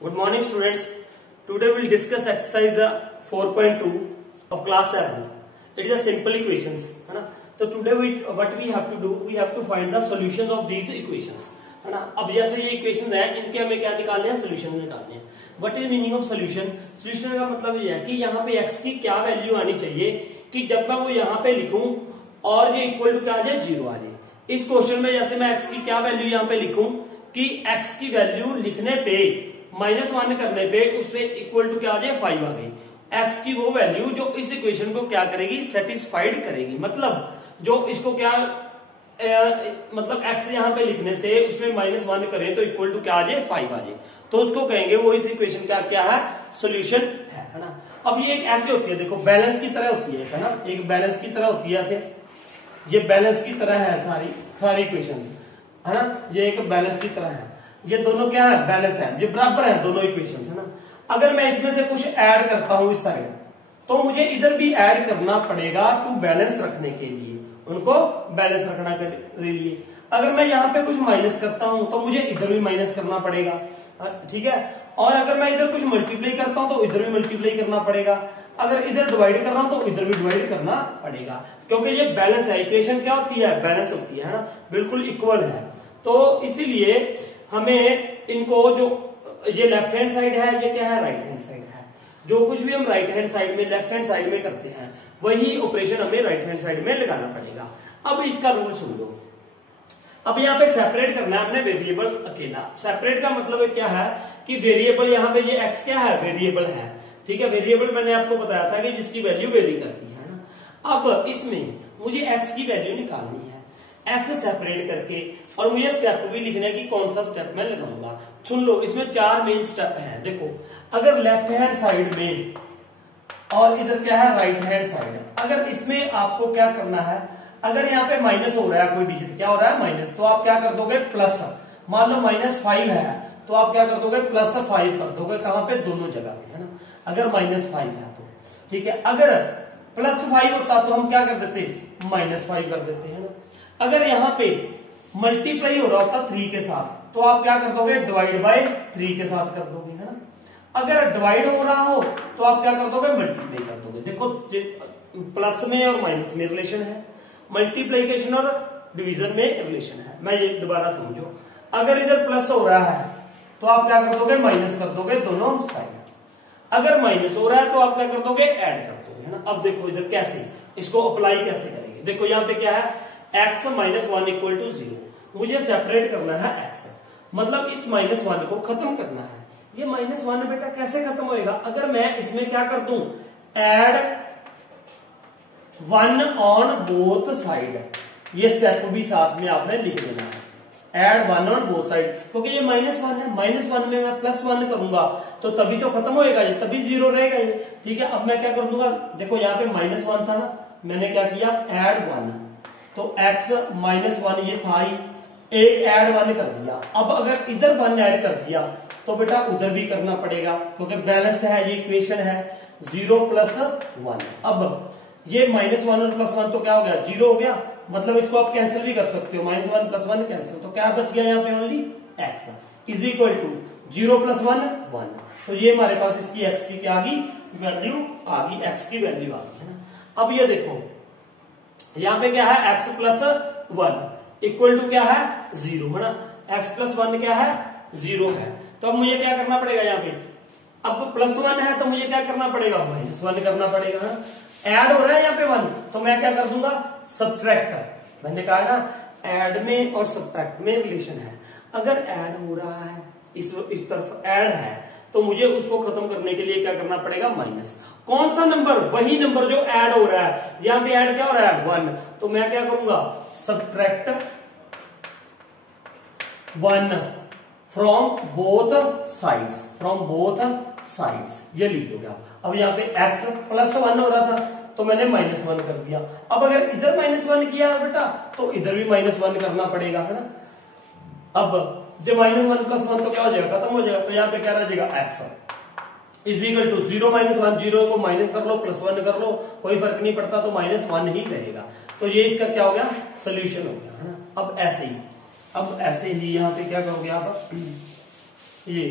Good morning, students. Today we'll discuss exercise 4.2 of class 7th. It is a simple equations, है ना? तो today what we have to do, we have to find the solutions of these equations, है ना? अब जैसे ये equations है, इनके हमें क्या निकालने हैं? Solution निकालने हैं. What is meaning of solution? Solution का मतलब ये है कि यहाँ पे x की क्या वैल्यू आनी चाहिए कि जब मैं वो यहाँ पे लिखूं और ये इक्वल टू क्या आ जाए? 0 आ जाए. इस क्वेश्चन में जैसे मैं x की क्या वैल्यू यहाँ पे लिखूं कि x की वैल्यू लिखने पे -1 करने पे उसमें इक्वल टू क्या आ जाए? 5 आ गई. x की वो वैल्यू जो इस इक्वेशन को क्या करेगी? सेटिस्फाइड करेगी. मतलब जो इसको क्या मतलब x यहाँ पे लिखने से उसमें -1 करें तो इक्वल टू क्या आ जाए? 5 आ जाए. तो उसको कहेंगे वो इस इक्वेशन का क्या है? सोल्यूशन है ना. अब ये एक ऐसे होती है, देखो बैलेंस की तरह होती है ना. एक बैलेंस की तरह होती है ऐसे, ये बैलेंस की तरह है सारी इक्वेशंस, है ना. ये एक बैलेंस की तरह है. ये दोनों क्या है? बैलेंस है. ये बराबर है दोनों इक्वेशंस, है ना. अगर मैं इसमें से कुछ ऐड करता हूं इस साइड, तो मुझे इधर भी ऐड करना पड़ेगा टू बैलेंस रखने के लिए, उनको बैलेंस रखना के लिए. अगर मैं यहाँ पे कुछ माइनस करता हूं तो मुझे इधर भी माइनस करना पड़ेगा, ठीक है. और अगर मैं इधर कुछ मल्टीप्लाई करता हूं तो इधर भी मल्टीप्लाई करना पड़ेगा. अगर इधर डिवाइड कर रहा हूं तो इधर भी डिवाइड करना पड़ेगा, क्योंकि ये बैलेंस है. इक्वेशन क्या होती है? बैलेंस होती है ना, बिल्कुल इक्वल है. तो इसीलिए हमें इनको, जो ये लेफ्ट हैंड साइड है, ये क्या है? राइट हैंड साइड है. जो कुछ भी हम राइट हैंड साइड में, लेफ्ट हैंड साइड में करते हैं, वही ऑपरेशन हमें राइट हैंड साइड में लगाना पड़ेगा. अब इसका रूल सुन लो. अब यहाँ पे सेपरेट करना है अपने वेरिएबल अकेला. सेपरेट का मतलब क्या है कि वेरिएबल यहाँ पे ये x क्या है? वेरिएबल है, ठीक है. वेरिएबल मैंने आपको बताया था कि जिसकी वैल्यू वेरी करती है ना. अब इसमें मुझे x की वैल्यू निकालनी है, x सेपरेट करके, और मुझे स्टेप भी लिखना है कि कौन सा स्टेप मैं लगाऊंगा. सुन लो, इसमें 4 मेन स्टेप है. देखो, अगर लेफ्ट हैंड साइड में और इधर क्या है? Right hand side. अगर इसमें आपको क्या करना है, अगर यहाँ पे माइनस हो रहा है, कोई डिजिट क्या हो रहा है? माइनस, तो आप क्या कर दोगे? प्लस. मान लो -5 है तो आप क्या कर दोगे? +5 कर दोगे. कहां पे? दोनों जगह पे, है ना. अगर -5 है तो ठीक है. अगर +5 होता तो हम क्या कर देते? -5 कर देते, है ना. अगर यहाँ पे मल्टीप्लाई हो रहा होता 3 के साथ तो आप क्या कर दोगे? डिवाइड बाय 3 के साथ कर दोगे, है ना. अगर डिवाइड हो रहा हो तो आप क्या कर दोगे? मल्टीप्लाई कर दोगे. देखो, प्लस में और माइनस में रिलेशन है, मल्टीप्लीकेशन और डिवीजन में रिलेशन है. मैं ये दोबारा समझो. अगर इधर प्लस हो रहा है तो आप क्या कर दोगे? माइनस कर दोगे दोनों साइड. अगर माइनस हो रहा है तो आप क्या कर दोगे? ऐड कर दोगे, है ना. अब देखो इधर कैसे इसको अप्लाई कैसे करेंगे. देखो यहाँ पे क्या है? x -1 equal to 0. मुझे सेपरेट करना है x, मतलब इस -1 को खत्म करना है. ये -1 बेटा कैसे खत्म होएगा? अगर मैं इसमें क्या कर दूं? Add 1 on both side. ये स्टेप भी साथ में आपने लिख देना है. ऐड 1 ऑन बोथ साइड, क्योंकि ये -1 है. -1 में मैं +1 करूंगा तो तभी तो खत्म होएगा ये, तभी 0 रहेगा ये, ठीक है. अब मैं क्या कर दूंगा? देखो यहाँ पे -1 था ना, मैंने क्या किया? ऐड 1, तो x -1 ये था ही, एक ऐड 1 कर दिया. अब अगर इधर 1 ऐड कर दिया तो बेटा उधर भी करना पड़ेगा, क्योंकि बैलेंस है, ये इक्वेशन है 0 + 1. अब ये -1 और +1 तो क्या हो गया? 0 हो गया. मतलब इसको आप कैंसिल भी कर सकते हो. -1 + 1 कैंसिल, तो क्या बच गया यहाँ पे? Only x is equal to 0 + 1 1. तो ये हमारे पास इसकी x की क्या आ गई? वैल्यू आ गई. x की वैल्यू आ गई, है ना. अब ये देखो, यहाँ पे क्या है? x + 1 इक्वल टू क्या है? 0, है ना. x + 1 क्या है? 0 है. तो अब मुझे क्या करना पड़ेगा यहाँ पे? अब +1 है तो मुझे क्या करना पड़ेगा? -1 करना पड़ेगा, है. ऐड हो रहा है यहाँ पे 1, तो मैं क्या कर दूंगा? सब्ट्रैक्ट. मैंने कहा ना, ऐड में और सब्ट्रैक्ट में रिलेशन है. अगर ऐड हो रहा है, इस तरफ ऐड है, तो मुझे उसको खत्म करने के लिए क्या करना पड़ेगा? माइनस. कौन सा नंबर? वही नंबर जो ऐड हो रहा है. यहाँ पे ऐड क्या हो रहा है? 1. तो मैं क्या करूंगा? Subtract 1 from both sides. From both sides ये लिख दोगे आप. अब यहाँ पे x +1 हो रहा था तो मैंने -1 कर दिया. अब अगर इधर -1 किया बेटा तो इधर भी -1 करना पड़ेगा, है ना. अब जब -1 + 1 तो क्या हो जाएगा? खत्म हो जाएगा. तो यहाँ पे क्या रह जाएगा? x is equal to 0 -1. 0 को माइनस कर लो, +1 कर लो, कोई फर्क नहीं पड़ता, तो -1 ही रहेगा. तो ये इसका क्या हो गया? सोल्यूशन हो गया, है ना. अब ऐसे ही यहाँ पे क्या करोगे आप? ये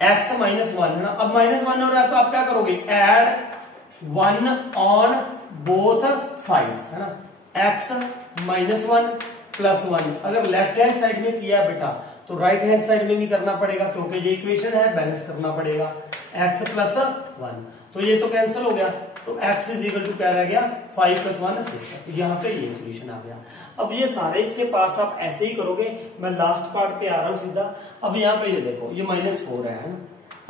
x -1 है ना। अब -1 हो रहा है तो आप क्या करोगे, एड 1 ऑन बोथ साइड्स है ना, x -1 + 1। अगर लेफ्ट हैंड साइड में किया बेटा तो राइट हैंड साइड में भी करना पड़ेगा, क्योंकि ये इक्वेशन है, बैलेंस करना पड़ेगा। x + 1 तो ये तो कैंसिल हो गया, तो x = क्या रह गया, 5 + 1 6। यहाँ पे ये सोल्यूशन आ गया। अब ये सारे इसके पार्ट्स आप ऐसे ही करोगे। मैं लास्ट पार्ट पे आ रहा हूँ सीधा। अब यहाँ पे ये देखो, ये -4 है ना।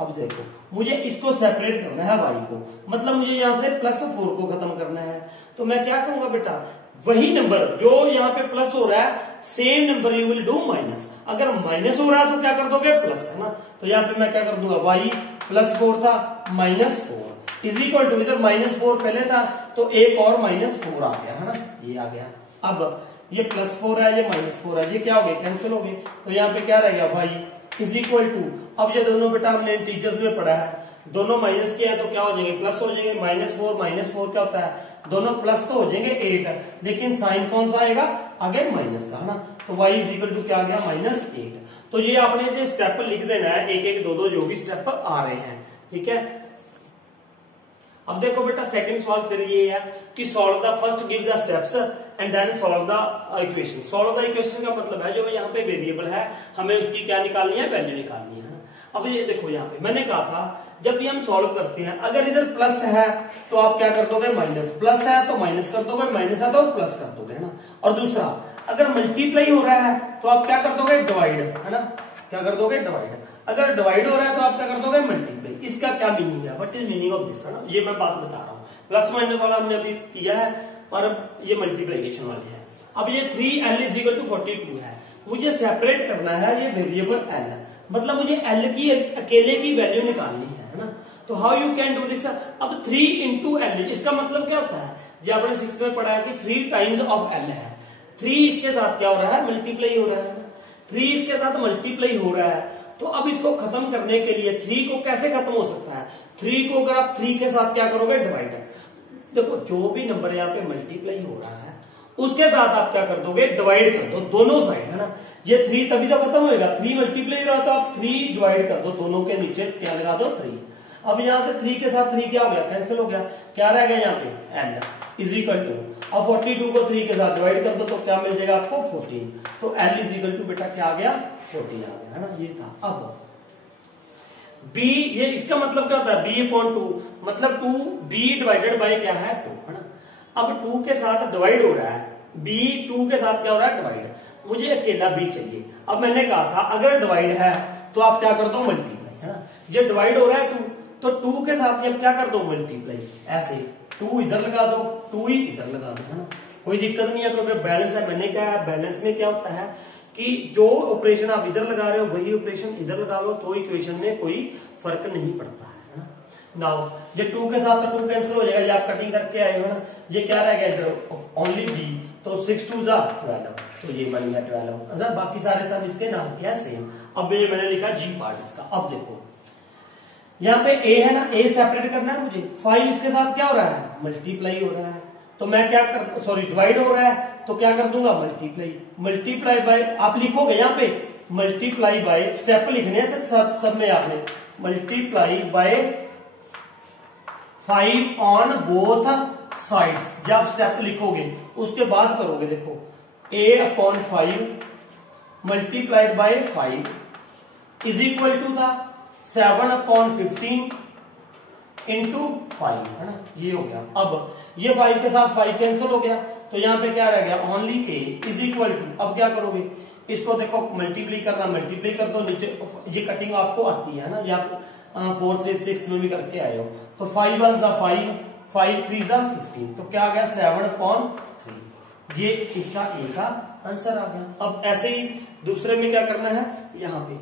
अब देखो मुझे इसको सेपरेट करना है y को, मतलब मुझे यहाँ से +4 को खत्म करना है। तो मैं क्या करूंगा बेटा, वही नंबर जो यहाँ पे प्लस हो रहा है, same number you will do minus. अगर माइनस हो रहा है तो क्या कर दोगे, प्लस है ना। तो यहाँ पे मैं क्या कर दूंगा, y +4 था -4 = इधर -4 पहले था तो एक और -4 आ गया है ना, ये आ गया। अब ये +4 है, ये -4 है, ये क्या हो गए, कैंसिल हो गए। तो यहाँ पे क्या रहेगा, y = अब ये दोनों बेटा हमने इंटीजर्स में पढ़ा है, दोनों माइनस के हैं तो क्या हो जाएंगे, प्लस हो जाएंगे। -4 क्या होता है, दोनों प्लस तो हो जाएंगे 8, लेकिन साइन कौन सा आएगा, आगे माइनस का है ना। तो y = क्या आ गया, -8। तो ये आपने जो स्टेप लिख देना है, एक एक दो जो भी स्टेप आ रहे हैं, ठीक है। अब देखो बेटा सेकंड सवाल फिर ये है कि solve the first, give the steps and then solve the equation. Solve the equation का मतलब है जो यहाँ पे वेरिएबल है हमें उसकी क्या निकालनी है, वैल्यू निकालनी है। अब ये देखो यहाँ पे मैंने कहा था जब भी हम सॉल्व करते हैं, अगर इधर प्लस है तो आप क्या कर दोगे, माइनस। प्लस है तो माइनस कर दोगे, माइनस है तो प्लस कर दोगे, है ना। और दूसरा, अगर मल्टीप्लाई हो रहा है तो आप क्या कर दोगे, डिवाइड, है ना। क्या कर दोगे, डिवाइड। अगर डिवाइड हो रहा है तो आप क्या कर दोगे, मल्टीप्लाई। इसका क्या मीनिंग है, what is meaning of this, है ना। ये मैं बात बता रहा हूँ। प्लस माइनस वाला हमने अभी किया है और अब ये मल्टीप्लीकेशन वाले है। अब ये 3l = 42 है, मुझे सेपरेट करना है ये वेरिएबल l, मतलब मुझे l की अकेले की वैल्यू निकालनी है ना। तो how you can do this. अब 3 × l, इसका मतलब क्या होता है, जो आपने 6th में पढ़ा है कि 3 टाइम्स ऑफ l है। 3 इसके साथ क्या हो रहा है, मल्टीप्लाई हो रहा है। 3 इसके साथ मल्टीप्लाई हो रहा है, तो अब इसको खत्म करने के लिए 3 को कैसे खत्म हो सकता है, 3 को अगर आप 3 के साथ क्या करोगे, डिवाइड। देखो जो भी नंबर यहाँ पे मल्टीप्लाई हो रहा है उसके साथ आप क्या कर दोगे, डिवाइड कर दो दोनों साइड, है ना। ये 3 तभी तो खत्म होएगा, 3 मल्टीप्लाई हो रहा तो आप 3 डिवाइड कर दो, दोनों के नीचे क्या लगा दो, 3। अब यहाँ से 3 के साथ 3 क्या हो गया, कैंसिल हो गया। क्या रह गया यहाँ पे, l = अब 42 को 3 के साथ डिवाइड कर दो तो क्या मिल जाएगा आपको, 14। तो l = बेटा क्या आ गया, 14 आ गया, है ना। ये था। अब b, ये इसका मतलब क्या होता है, b/2, मतलब 2b डिवाइडेड बाय क्या है, 2, है ना। अब 2 के साथ डिवाइड हो रहा है, b 2 के साथ क्या हो रहा है, डिवाइड। मुझे अकेला b चाहिए। अब मैंने कहा था अगर डिवाइड है तो आप क्या कर दो, मल्टीप्लाई, है ना। ये डिवाइड हो रहा है 2, तो 2 के साथ अब क्या कर दो, मल्टीप्लाई। ऐसे 2 इधर लगा दो, 2 ही इधर लगा दो, है ना। कोई दिक्कत नहीं है क्योंकि बैलेंस है। मैंने क्या है, बैलेंस में क्या होता है कि जो ऑपरेशन आप इधर लगा रहे हो वही ऑपरेशन इधर लगा लो, तो इक्वेशन में कोई फर्क नहीं पड़ता है ना। नाउ ये 2 के साथ तो 2 कैंसिल हो जाएगा, ये आप कटिंग करके आए हो ना। ये क्या रह गया इधर, ओनली b, तो 6 2 जा 12, तो ये बन गया 12, है ना। बाकी सारे सब इसके नाम क्या है, सेम। अब ये मैंने लिखा g पार्ट इसका। अब देखो यहाँ पे a है ना, a सेपरेट करना है मुझे। 5 इसके साथ क्या हो रहा है, मल्टीप्लाई हो रहा है, तो मैं क्या कर, सॉरी डिवाइड हो रहा है तो क्या कर दूंगा, मल्टीप्लाई। मल्टीप्लाई बाय आप लिखोगे यहाँ पे, मल्टीप्लाई बाय, स्टेप लिखने हैं सब में आपने, multiply by 5 on both sides. जब स्टेप लिखोगे उसके बाद करोगे, देखो a/5 मल्टीप्लाइड बाय 5 = था 7/15 इंटू 5, है ना। ये हो गया। अब ये 5 के साथ 5 कैंसिल हो गया, तो यहाँ पे क्या रह गया, ओनली a = अब क्या करोगे, इसको देखो मल्टीप्लाई करना, मल्टीप्लाई कर दो, नीचे ये कटिंग आपको आती है ना, या 4th 6th में भी करके आए हो। तो 5 1 = 5, 5 3 = 15, तो क्या आ गया, 7/3। ये इसका a का आंसर आ गया। अब ऐसे ही दूसरे में क्या करना है, यहाँ पे,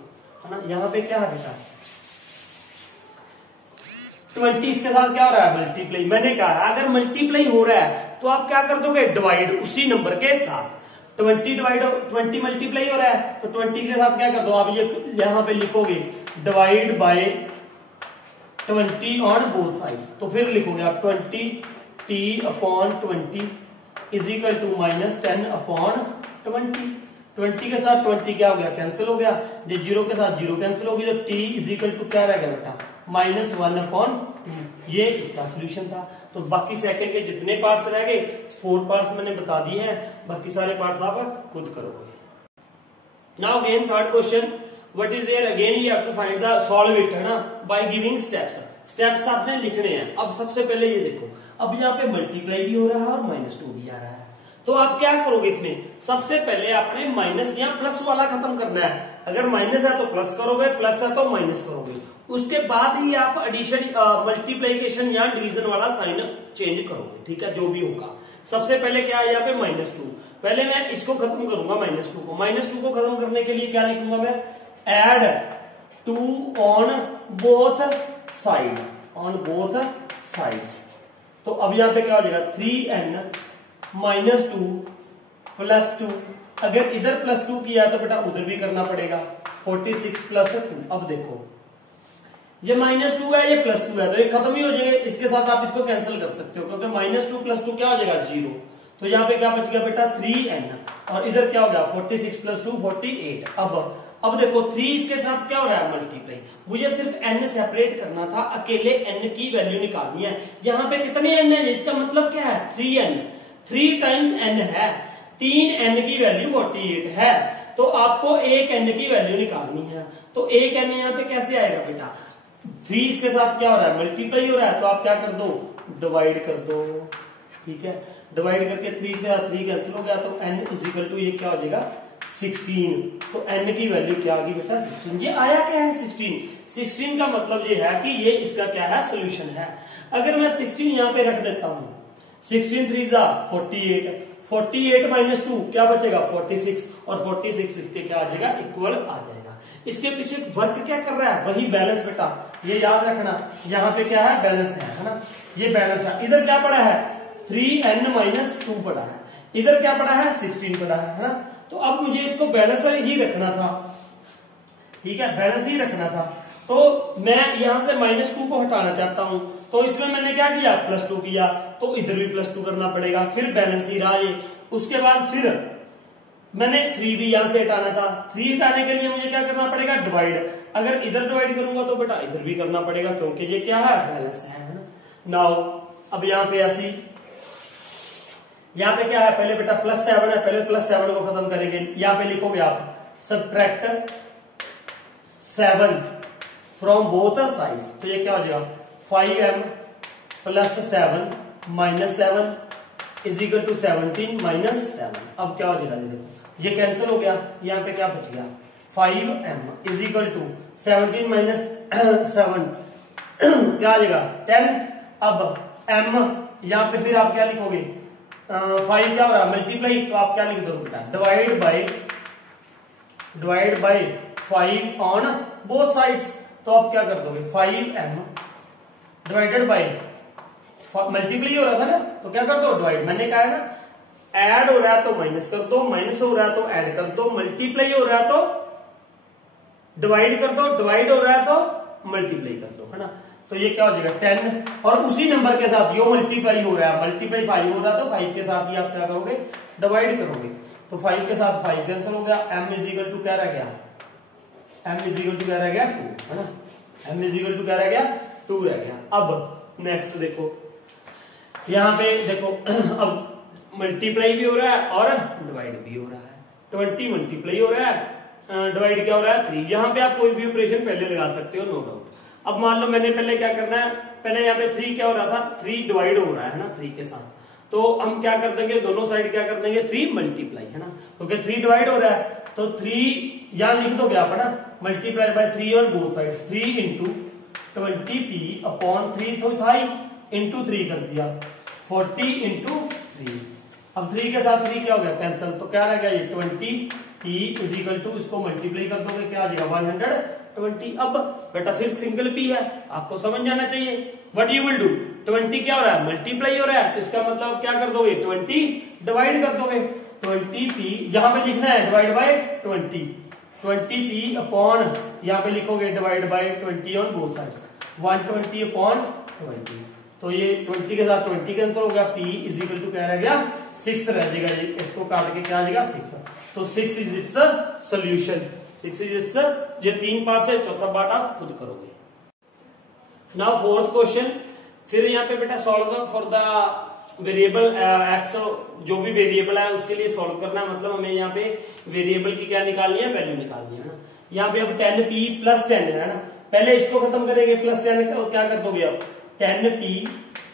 है ना। यहाँ पे क्या है बेटा, 20 इसके साथ क्या हो रहा है, मल्टीप्लाई। मैंने कहा अगर मल्टीप्लाई हो रहा है तो आप क्या कर दोगे, डिवाइड उसी नंबर के साथ। 20 मल्टीप्लाई हो रहा है तो 20 के साथ क्या कर दो आप, ये यहां पे लिखोगे divide by 20 on both side. तो फिर लिखोगे आप 20t/20 = -10/20। 20 के साथ 20 क्या हो गया, कैंसिल हो गया। ये 0 के साथ 0 कैंसिल होगी, तो t इजिकल टू क्या रह गया बेटा, -1/2। ये इसका सोल्यूशन था। तो बाकी सेकंड के जितने पार्ट्स रह गए 4 पार्ट्स मैंने बता दिए हैं, बाकी सारे पार्ट्स आप खुद करोगे। Now again third question, what is there, again you have to find the solve it, है ना, बाय गिविंग स्टेप्स। स्टेप्स आपने लिखने हैं। अब सबसे पहले ये देखो, अब यहाँ पे मल्टीप्लाई भी हो रहा है और -2 भी आ रहा है, तो आप क्या करोगे इसमें, सबसे पहले आपने माइनस या प्लस वाला खत्म करना है। अगर माइनस है तो प्लस करोगे, प्लस है तो माइनस करोगे, उसके बाद ही आप एडिशन मल्टीप्लीकेशन या डिवीजन वाला साइन चेंज करोगे, ठीक है, जो भी होगा। सबसे पहले क्या है यहाँ पे -2, पहले मैं इसको खत्म करूंगा -2 को। -2 को खत्म करने के लिए क्या लिखूंगा मैं, add 2 on both side, on both sides. तो अब यहाँ पे क्या हो जाएगा, 3n -2 +2, अगर इधर +2 किया तो बेटा उधर भी करना पड़ेगा, 46 + 2। अब देखो ये -2 है, ये +2 है, तो ये खत्म ही हो जाएगा। इसके साथ आप इसको कैंसिल कर सकते हो, क्योंकि -2 + 2 क्या हो जाएगा, 0। तो यहाँ पे क्या बच गया बेटा, 3n, और इधर क्या हो गया, 46 + 2 48। अब देखो 3 इसके साथ क्या हो रहा है, मल्टीप्लाई। मुझे सिर्फ n सेपरेट करना था, अकेले n की वैल्यू निकालनी है। यहाँ पे कितने n है, इसका मतलब क्या है, 3n, 3 टाइम्स n है, 3n की वैल्यू 48 है, तो आपको एक n की वैल्यू निकालनी है। तो एक n यहाँ पे कैसे आएगा बेटा, 3 इसके साथ क्या हो रहा है, मल्टीप्लाई हो रहा है, तो आप क्या कर दो, डिवाइड कर दो, ठीक है। डिवाइड करके 3 के साथ 3 कैंसिल हो गया, तो n इजिकल टू ये क्या हो जाएगा, 16। तो n की वैल्यू क्या आ गई बेटा, 16। ये आया क्या है, 16 का मतलब ये है कि ये इसका क्या है, सोल्यूशन है। अगर मैं 16 यहाँ पे रख देता हूं, 16 3 जा 48, 48 - 2 क्या बचेगा, 46, और 46 इसके क्या आ जाएगा, इक्वल आ जाएगा। इसके पीछे वर्क क्या कर रहा है, वही बैलेंस बेटा, ये याद रखना, यहाँ पे क्या है, बैलेंस है ना, ये बैलेंस है। इधर क्या पड़ा है, 3n - 2 पड़ा है, इधर क्या पड़ा है, 16 पड़ा है ना। तो अब मुझे इसको बैलेंस ही रखना था, ठीक है, बैलेंस ही रखना था। तो मैं यहां से -2 को हटाना चाहता हूं, तो इसमें मैंने क्या किया, +2 किया, तो इधर भी +2 करना पड़ेगा, फिर बैलेंस ही रहा ये। उसके बाद फिर मैंने 3 भी यहां से हटाना था, 3 हटाने के लिए मुझे क्या करना पड़ेगा, डिवाइड। अगर इधर डिवाइड करूंगा तो बेटा इधर भी करना पड़ेगा, क्योंकि ये क्या है, बैलेंस है ना। नाउ अब यहाँ पे ऐसी, यहाँ पे क्या है, पहले बेटा +7 है, पहले +7 को खत्म करेंगे। यहाँ पे लिखोगे आप सब्ट्रैक्ट 7 फ्रॉम बोथ साइड्स, तो ये क्या हो जाएगा, 5m + 7 - 7 इजिकल टू 17 - 7। अब क्या हो जाएगा, ये कैंसिल हो गया, यहाँ पे क्या बच गया, 5m इजिकल टू 17 - 7 क्या आ जाएगा, 10। अब m यहाँ पे फिर आप क्या लिखोगे, 5 क्या हो रहा है, मल्टीप्लाई, तो आप क्या लिख दो बेटा, divide by 5 on both sides. तो आप क्या कर दोगे, 5m डिवाइडेड बाय, मल्टीप्लाई हो रहा था ना, तो क्या कर दो, डिवाइड। मैंने कहा है ना, ऐड हो रहा है तो माइनस कर दो, माइनस हो रहा है तो ऐड कर दो, मल्टीप्लाई हो रहा है तो डिवाइड कर दो, डिवाइड हो रहा है तो मल्टीप्लाई कर दो, है ना। तो ये क्या हो जाएगा, 10, और उसी नंबर के साथ यो मल्टीप्लाई हो रहा है, मल्टीप्लाई 5 हो रहा है तो 5 के साथ ही आप क्या करोगे, डिवाइड करोगे। तो 5 के साथ 5 कैंसिल हो गया, m इजिकल टू क्या रह गया, m इजिकल टू क्या रह गया, 2, है ना, m इजिकल टू क्या रह गया, 2 रह गया। अब नेक्स्ट देखो, यहाँ पे देखो अब मल्टीप्लाई भी हो रहा है और डिवाइड भी हो रहा है, 20 मल्टीप्लाई हो रहा है, डिवाइड क्या हो रहा है, 3। यहाँ पे आप कोई भी ऑपरेशन पहले लगा सकते हो, नो डाउट। अब मान लो मैंने पहले क्या करना है, पहले यहाँ पे 3 क्या हो रहा था, 3 डिवाइड हो रहा है ना 3 के साथ, तो हम क्या कर देंगे, दोनों साइड क्या कर देंगे, 3 मल्टीप्लाई, है ना, क्योंकि 3 डिवाइड हो रहा है, तो 3 यहाँ लिख दोगे आप, है ना, multiply by 3 on both side, 3 × 20p/3 तो था ही, इंटू 3 कर दिया, 40 × 3। अब 3 के साथ 3 क्या हो गया, कैंसिल, तो क्या रह गया, ये 20p इजिकल टू, इसको मल्टीप्लाई कर दोगे क्या आ जाएगा, 120। अब बेटा फिर सिंगल p है, आपको समझ जाना चाहिए। व्हाट यू विल डू, 20 क्या हो रहा है, मल्टीप्लाई हो रहा है, तो इसका मतलब क्या कर दोगे, 20 डिवाइड कर दोगे, 20p यहां पे लिखना है डिवाइड बाय 20, 20p/, यहां पे लिखोगे divide by 20 on both sides, 120/20। तो ये 20 के साथ 20 कैंसिल हो गया, p इजिकल टू क्या रह गया, 6 रह जाएगा, इसको काट के क्या आ जाएगा, 6। तो 6 is its solution. 6 is it's, ये 3 पार्ट है, चौथा पार्ट आप खुद करोगे। नाउ फोर्थ क्वेश्चन, फिर यहाँ पे बेटा solve for the variable x, जो भी वेरिएबल है उसके लिए सॉल्व करना है, मतलब हमें यहाँ पे वेरिएबल की क्या निकालनी है, वैल्यू निकालनी है ना। यहाँ पे अब 10p प्लस 10 है ना, पहले इसको खत्म करेंगे प्लस 10 का, क्या कर दोगे आप 10p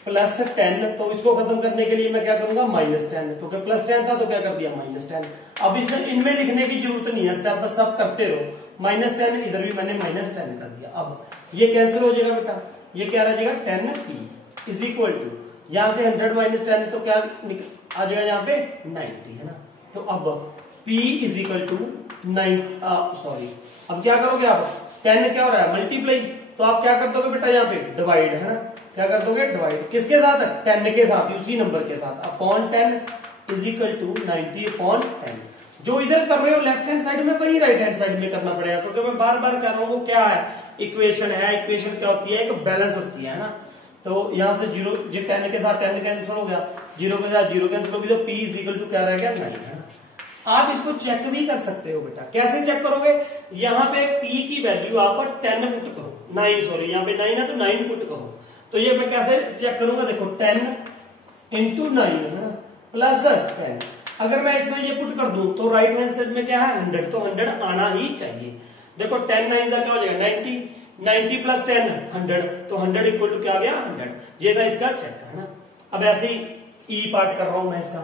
प्लस 10, तो इसको खत्म करने के लिए मैं क्या करूंगा -10, तो क्या प्लस 10 था तो क्या कर दिया -10। अब इनमें लिखने की जरूरत नहीं है, स्टेप बस सब करते रहो। -10 इधर भी मैंने -10 कर दिया। अब ये कैंसिल हो जाएगा बेटा, ये क्या रह जाएगा 10p इज इक्वल टू, यहां से 100 - 10 तो क्या आ जाएगा यहाँ पे 90 है ना। तो अब p is equal to 9, sorry अब क्या करोगे आप, 10 क्या हो रहा है मल्टीप्लाई, तो आप क्या कर दोगे बेटा यहाँ पे डिवाइड है ना, क्या कर दोगे डिवाइड, किसके साथ 10 के साथ, उसी नंबर के साथ, upon 10 is equal to 90 upon 10। जो इधर कर रहे हो लेफ्ट हैंड साइड में वही राइट हैंड साइड में करना पड़ेगा, क्योंकि मैं बार बार कर रहा हूँ क्या है, इक्वेशन है, इक्वेशन क्या होती है, एक बैलेंस होती है ना। तो यहाँ से 0, जो 10 के साथ 10 कैंसिल हो गया, 0 के साथ 0 कैंसिल हो गया, तो p इज इक्वल टू क्या रह गया 9 है ना। आप इसको चेक भी कर सकते हो बेटा, कैसे चेक करोगे, यहाँ पे p की वैल्यू आप 10 पुट करो, 9 सॉरी यहाँ पे 9 है तो 9 पुट करो। तो ये मैं कैसे चेक करूंगा, देखो 10 इंटू 9 है ना प्लस 10, अगर मैं इसमें ये पुट कर दूं तो राइट हैंड साइड में क्या है 100, तो 100 आना ही चाहिए। देखो 10 9 का क्या हो जाएगा 90, 90 प्लस 10 100, तो 100 इक्वल टू क्या आ गया 100। ये था इसका चेक है ना। अब ऐसे ही ई पार्ट कर रहा हूं मैं इसका,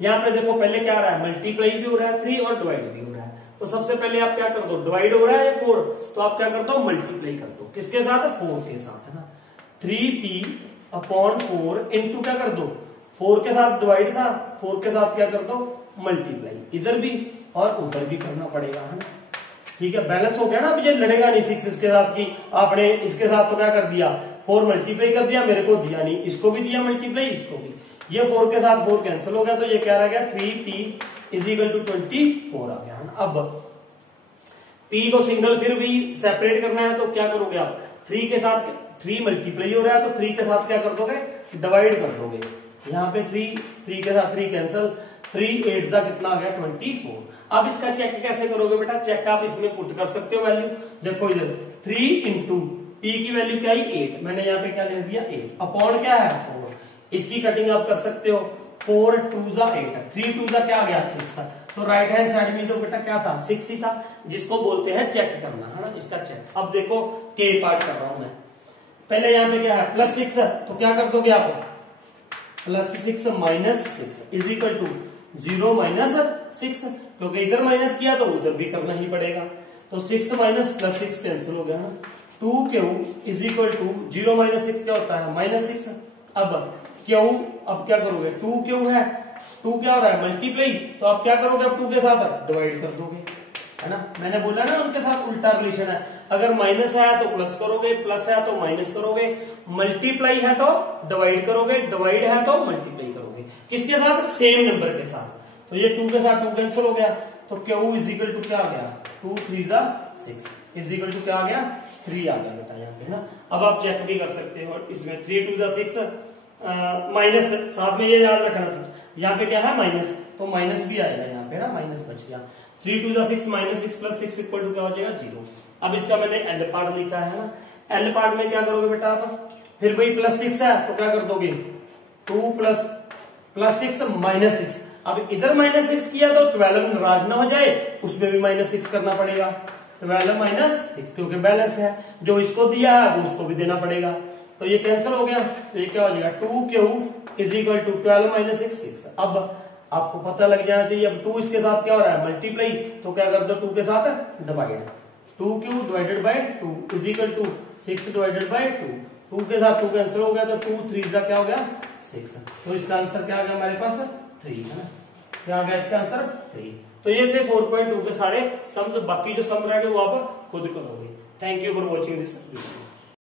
यहाँ पे देखो पहले क्या आ रहा है मल्टीप्लाई भी हो रहा है 3 और डिवाइड भी हो रहा है। तो सबसे पहले आप क्या कर दो, डिवाइड हो रहा है 4, तो आप क्या कर दो मल्टीप्लाई कर दो, किसके साथ 4 के साथ है ना। 3p अपॉन 4 इंटू क्या कर दो, 4 के साथ डिवाइड था, 4 के साथ क्या कर दो मल्टीप्लाई, इधर भी और उधर भी करना पड़ेगा है ना। ठीक है, बैलेंस हो गया ना। अब ये लड़ेगा नहीं 6 इसके साथ की, आपने इसके साथ तो क्या कर दिया 4 मल्टीप्लाई कर दिया, मेरे को दिया नहीं, इसको भी दिया मल्टीप्लाई, इसको भी, ये 4 के साथ 4 कैंसिल हो गया, तो ये क्या रह गया 3p इज इक्वल टू 24 आ गया। अब p को सिंगल फिर भी सेपरेट करना है, तो क्या करोगे आप 3 के साथ 3 मल्टीप्लाई हो रहा है, तो 3 के साथ क्या कर दोगे डिवाइड कर दोगे। यहाँ पे 3 के साथ 3 कैंसिल, 3 8 का कितना आ गया 24। अब इसका चेक कैसे करोगे बेटा, चेक आप इसमें पुट कर सकते हो वैल्यू, देखो इधर 3 इंटू p की वैल्यू क्या है 8, मैंने यहाँ पे क्या लिख दिया 8 अपॉन क्या है 4, इसकी कटिंग आप कर सकते हो 4 2 8, 3 2 क्या आ गया 6, तो राइट हैंड साइड में तो बेटा क्या था 6 ही था, जिसको बोलते हैं चेक करना है ना, इसका चेक। अब देखो के पार्ट कर रहा हूं मैं, पहले यहाँ पे क्या है +6, तो क्या कर दोगे आप +6 -6 इज इक्वल टू 0 -6, क्योंकि इधर माइनस किया तो उधर भी करना ही पड़ेगा, तो 6 माइनस +6 कैंसिल हो गया ना। 2q इज इक्वल टू 0 -6 क्या होता है -6। अब q, अब क्या करोगे 2q है, 2 क्या हो रहा है मल्टीप्लाई, तो आप क्या करोगे अब 2 के साथ डिवाइड कर दोगे है ना। मैंने बोला ना उनके साथ उल्टा रिलेशन है, अगर माइनस है तो प्लस करोगे, प्लस है तो माइनस करोगे, मल्टीप्लाई है तो डिवाइड करोगे, डिवाइड है तो मल्टीप्लाई करोगे, किसके साथ सेम नंबर के साथ। तो ये 2 के साथ 2 कैंसिल हो गया, तो q इज इक्वल टू क्या आ गया 2 3 6 इज इक्वल टू क्या आ गया 3 आ गया बेटा यहाँ पे ना। अब आप चेक भी कर सकते हो इसमें 3 2 6 माइनस, साथ में ये याद रखना यहाँ पे क्या है माइनस, तो माइनस भी आएगा यहाँ पे ना, माइनस बच गया। 3 2 6 -6 + 6 इक्वल टू क्या हो जाएगा 0। अब इसका मैंने एल पार्ट लिखा है ना, एल पार्ट में क्या करोगे बेटा आप, फिर वही +6 है तो क्या कर दोगे 2 +6 -6, अब इधर -6 किया तो 12 नाराज ना हो जाए, उसमें भी -6 करना पड़ेगा, 12 -6 क्योंकि बैलेंस है, जो इसको दिया है वो उसको भी देना पड़ेगा, तो ये कैंसिल हो गया, तो ये क्या हो जाएगा 2q इज इक्वल टू 12 - 6। अब आपको पता लग जाना चाहिए, अब 2 इसके साथ क्या हो रहा है मल्टीप्लाई, तो क्या कर दो 2 के साथ divide, 2q divided by 2 is equal to 6 divided by 2, 2 के साथ 2 कैंसिल हो गया, तो 2 3 का क्या हो गया 6, तो इसका आंसर क्या आ गया हमारे पास 3 है ना, क्या आ गया इसका आंसर 3। तो ये थे 4.2 के सारे सम्स, बाकी जो सम रह गए वो आप खुद करोगे। Thank you for watching this video.